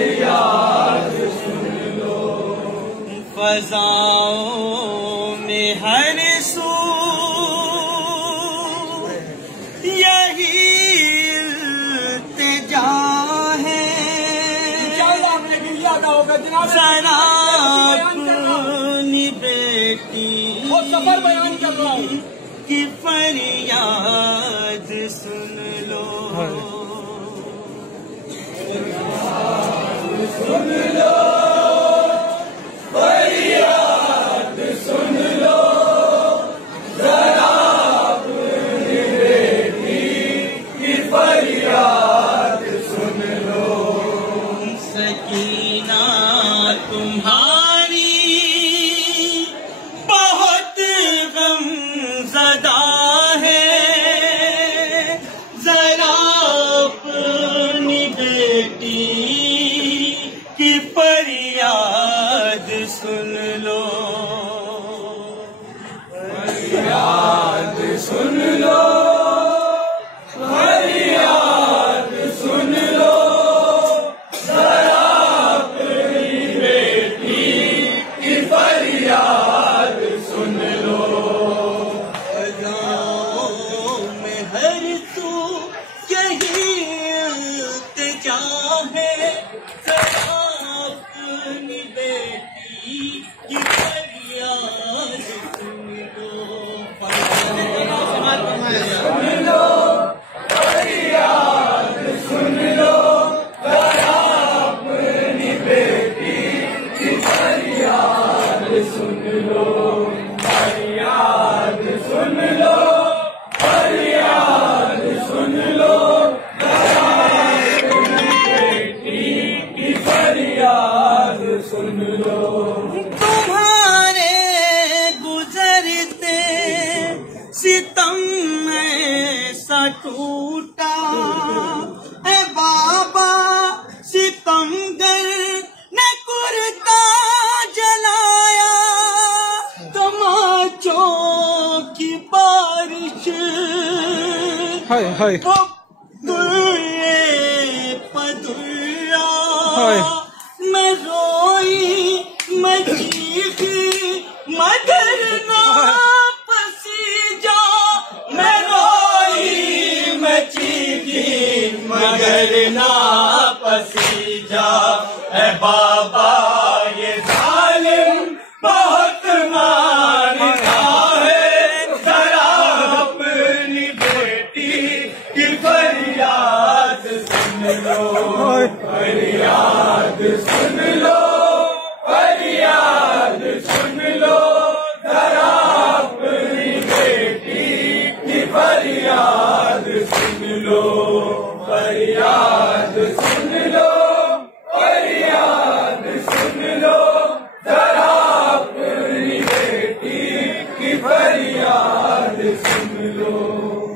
फरियाद सुन लो। फज़ाओं में हर सू यही इल्तिजा है, जरा अपनी बेटी की फरियाद सुन लो। सुन लो फरियाद सुन लो, जरा अपनी बेटी की फरियाद सुन लो। सकीना तुम्हारी बहुत गमज़दा है, जरा अपनी बेटी की फरियाद सुन लो। फरियाद सुन लो, फरियाद सुन लो, जरा अपनी बेटी की फरियाद सुन लो। फज़ाओं में हर सू यही इल्तिजा है, जरा अपनी बेटी की फरियाद सुन लो। सुन लो फरियाद सुन लो, जरा अपनी बेटी की फरियाद सुन लो। फरियाद सुन लो, फरियाद सुन लो, जरा अपनी बेटी की फरियाद सुन लो। तुम्हारे गुजरते सितम ऐसा टूटा है बाबा, सितमगर ने कुर्ता जलाया, तमाचों की बारिश वो दुर्रे पदुर्रा। मैं रोई मैं चीखी मगर ना पसीजा, मैं रोई मैं चीखी मगर ना पसीजा। ए बाबा ये जालिम बहुत मारता है, जरा अपनी बेटी की फरियाद सुन लो। फरियाद सुन लो, फरियाद सुन लो, जरा अपनी बेटी की फरियाद सुन लो। फरियाद सुन लो, फरियाद सुन लो, जरा अपनी बेटी की फरियाद सुन लो।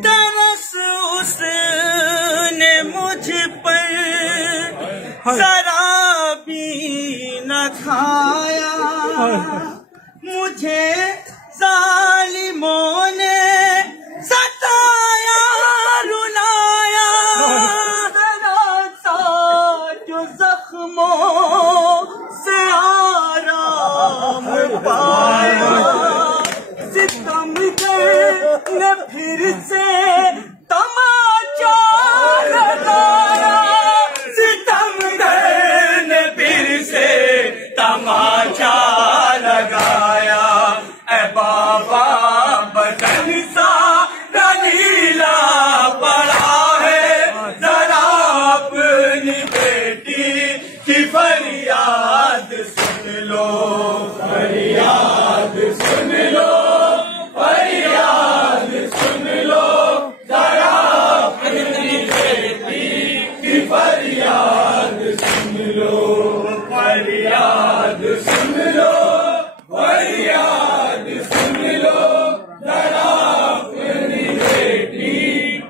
तरस उसने मुझ पर जरा भी न खाया, मुझे जालिमों ने सताया रुलाया, जरा सा जो जख्मों से आराम पाया। सितमगर ने फिर से तमाचा लगाया, सितमगर ने फिर से तमाचा लगाया। ए बाबा बदन सा रंगीला पड़ा है, जरा अपनी बेटी की फरियाद सुन लो। फरियाद सुन लो, फरियाद सुन लो, जरा अपनी बेटी की फरियाद सुन लो। फरियाद सुन लो, फरियाद सुन लो, जरा अपनी बेटी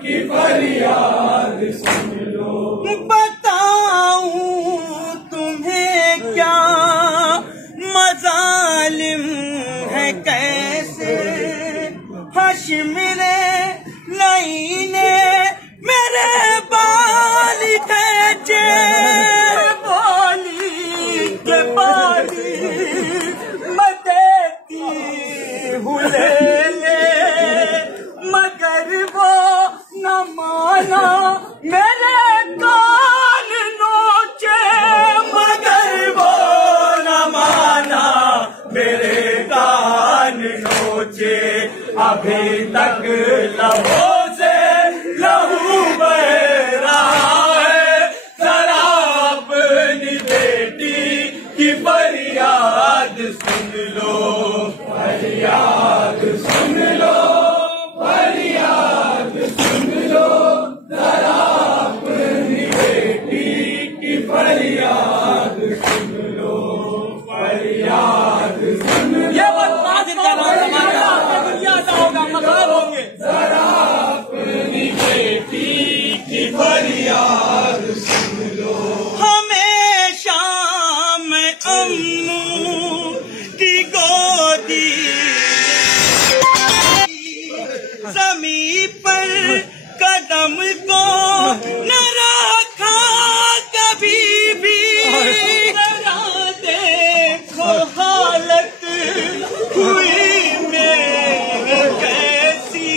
की फरियाद सुन लो। बताऊं तुम्हें क्या फरियाद सुन लो, फरियाद सुन लो। ये बात कादिर का नाम हमारा दुनिया का होगा, मकान होंगे। जरा अपनी बेटी की फरियाद सुन लो। हमेशा मैं अम्मू की गोदी ज़मीं पर कदम को न रखा कभी भी। जरा देखो हालत हुई मेरी कैसी,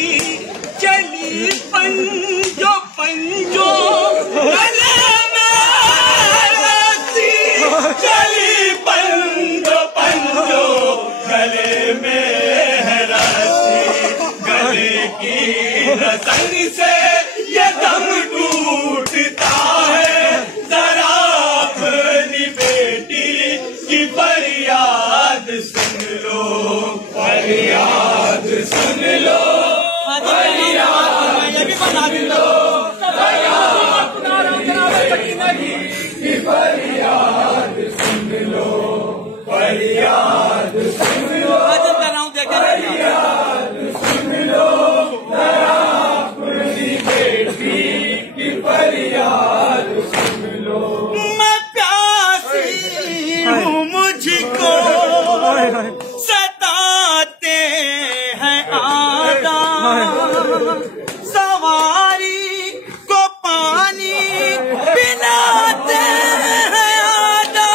चली पंजों गले में रस्सी, चली पंजो गले में है रस्सी, गले की रस्सी से ये दम टूटता है। जरा अपनी बेटी की फरियाद सुन लो, फरियाद सुन लो, फरियाद सुन लो, की फरियाद सुन लो, फरियाद सुन लो, फरियाद सुन लो। जरा अपनी बेटी की फरियाद सुन लो। मैं प्यासी हूँ, मुझको सताते हैं आदा, सवारी को पानी पिलाते हैं आदा।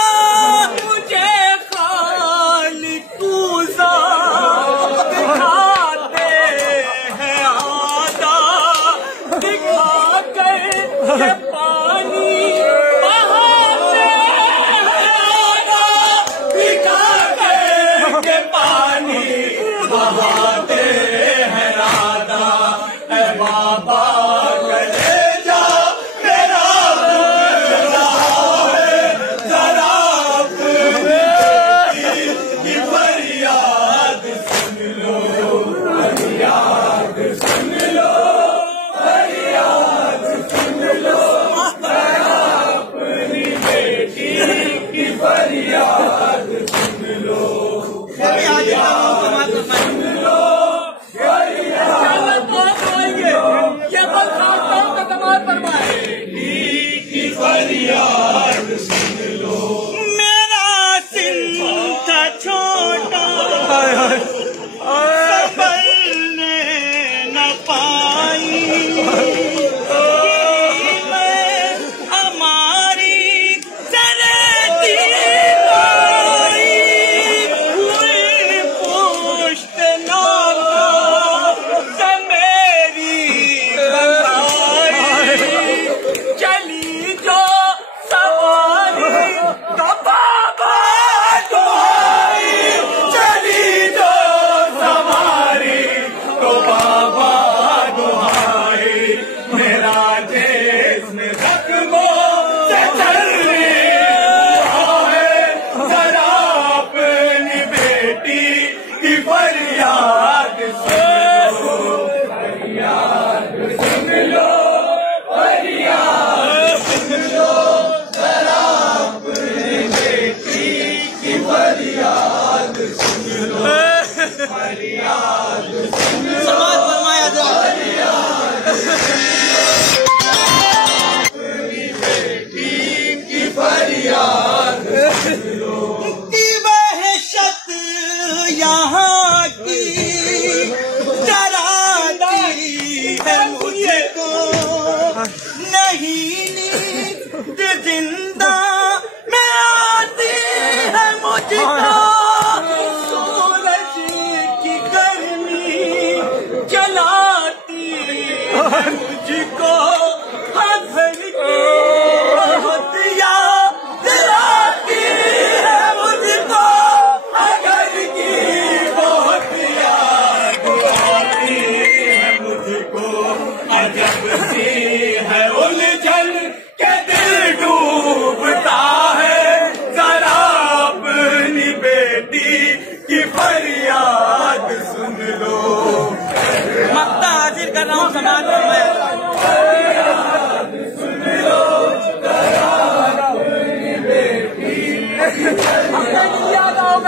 मुझे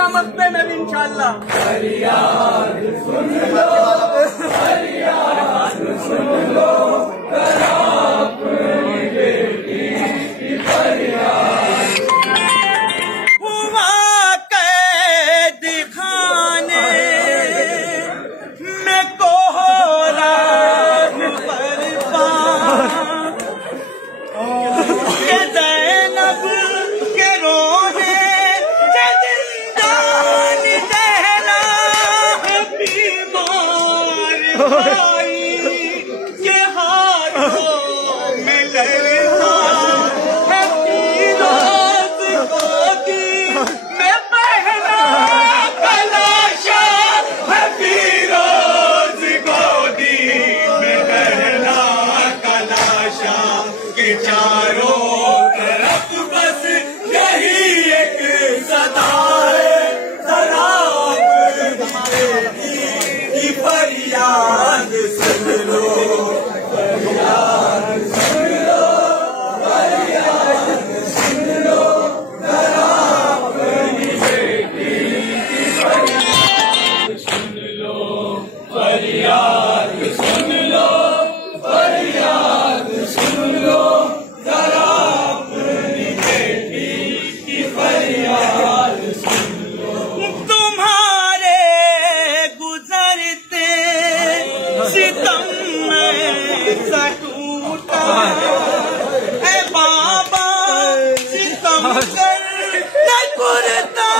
होगा मस्ते में भी इंशाअल्लाह। फरियाद सुन लो, फरियाद सुन लो, अपनी बेटी की फरियाद। हुआ कैद खाने में कोहरा ये ज़ैनब के रोने से जिंदान दहला है बीमार भाई के हाथों में लड़ता है फिरोज गोदी में पहना कलाशा है फिरोज गोदी में पहना कलाशा के चारों तरफ बस यही एक सदा है, जरा अपनी की फरियाद सुन लो, फरियाद सुन लो, फरियाद सुन लो, जरा अपनी बेटी की फरियाद सुन लो, फरियाद सुन लो, फरियाद सुन लो, जरा अपनी बेटी की फरियाद सुन लो। तुम्हारे गुजरते सितम में टूटा है बाबा सितम कर न कुर्ता